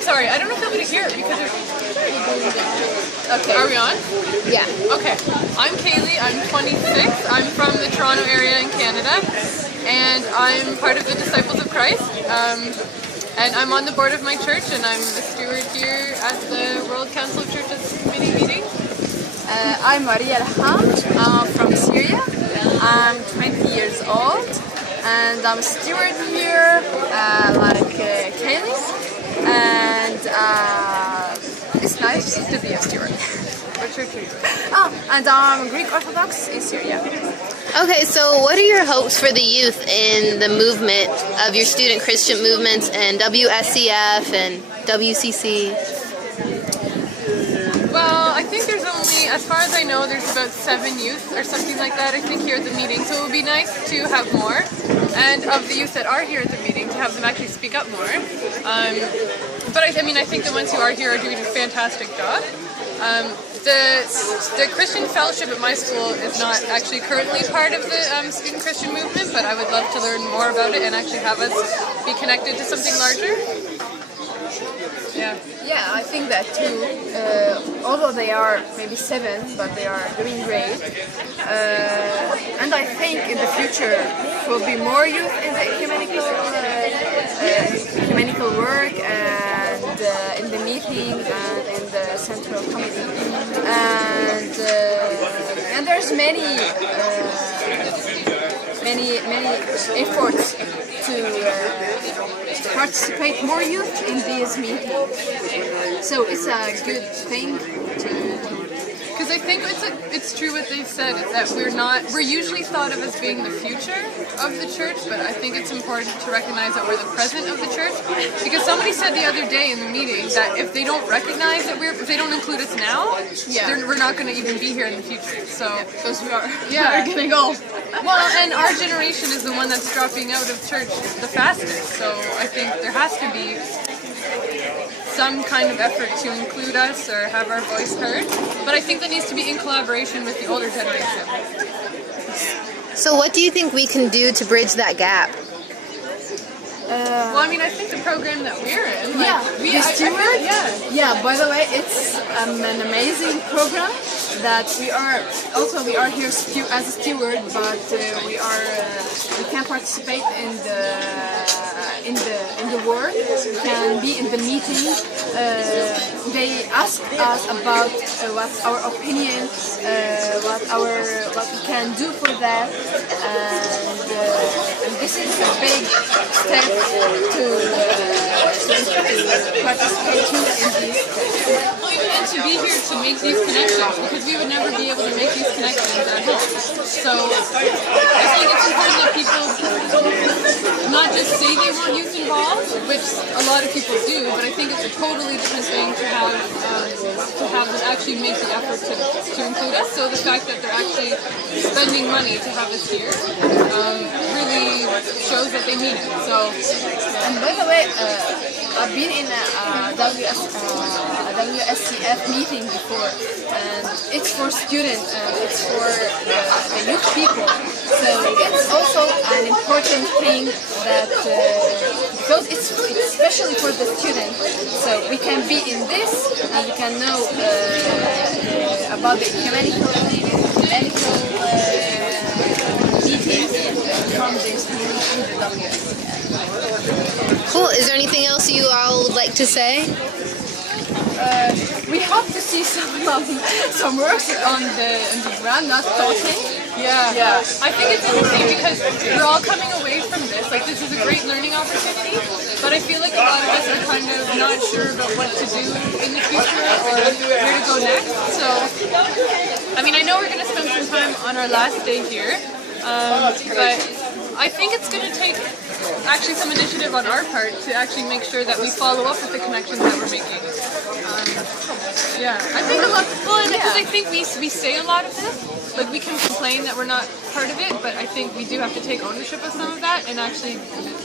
sorry, I don't know if you'll be here because Okay. are we on? Yeah. Okay. I'm Kaylee. I'm 26. I'm from the Toronto area in Canada, and I'm part of the Disciples of Christ. And I'm on the board of my church, and I'm the steward here at the World Council of Churches Committee meeting. I'm Maria Elham from Syria. I'm 20 years old, and I'm a steward here, like Kaylee. And it's nice to be a steward. What church are you in? Oh, and I'm Greek Orthodox in Syria. Okay, so what are your hopes for the youth in the movement of your student Christian movements and WSCF and WCC? Well, I think there's only, as far as I know, there's about 7 youth or something like that, I think, here at the meeting. So it would be nice to have more, and of the youth that are here at the meeting, to have them actually speak up more. But I mean, I think the ones who are here are doing a fantastic job. The Christian Fellowship at my school is not actually currently part of the student Christian movement, but I would love to learn more about it and actually have us be connected to something larger. Yeah. Yeah, I think that too. Although they are maybe 7, but they are doing great. And I think in the future there will be more youth in the ecumenical work and in the meetings and in the central committee. And there's many efforts to participate more youth in these meetings. So it's a good thing because I think it's true what they said, that we're usually thought of as being the future of the church, but I think it's important to recognize that we're the present of the church, because somebody said the other day in the meeting that if they don't recognize that if they don't include us now, we're not going to even be here in the future. So because we are we're getting old. Well, and our generation is the one that's dropping out of church the fastest, so I think there has to be some kind of effort to include us or have our voice heard, but I think that needs to be in collaboration with the older generation. So what do you think we can do to bridge that gap? Well, I mean, I think the program that we're in, Steward? Yeah, by the way, it's an amazing program that we are here as a steward, but we can participate in the work. We can be in the meeting. They ask us about what's our opinion, what we can do for that, and this is a big step to participate in these. And to be here to make these connections, because we would never be able to make these connections at home. So I think it's important that people not just say they want youth involved, which a lot of people do, but I think it's a totally different thing to have them actually make the effort to include us. So the fact that they're actually spending money to have us here really shows that they mean it. So, and by the way, I've been in a WSCF meeting before, and it's for students and it's for the youth people. So it's also an important thing that because it's especially for the students. So we can be in this and we can know about the ecumenical meetings from this through the WSCF. Cool. Is there anything else you all would like to say? We hope to see some works on the ground, not talking. Yeah. I think it's interesting because we're all coming away from this. Like, this is a great learning opportunity, but I feel like a lot of us are kind of not sure about what to do in the future or where to go next. So, I mean, I know we're going to spend some time on our last day here, but I think it's going to take actually some initiative on our part to actually make sure that we follow up with the connections that we're making. I think a lot. Well, because I think we say a lot of this, like we can complain that we're not part of it, but I think we do have to take ownership of some of that and actually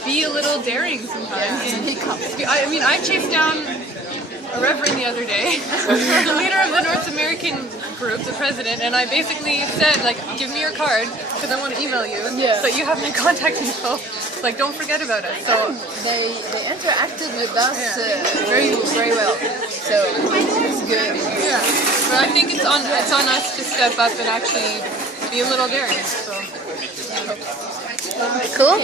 be a little daring sometimes. I mean, I chased down a reverend the other day, the leader of the North American group, the president, and I basically said, like, give me your card because I want to email you. Yeah. So you have my contact info. Like, don't forget about it. So They interacted with us very well. So it's good. yeah, but I think it's on us to step up and actually be a little daring. So. Cool.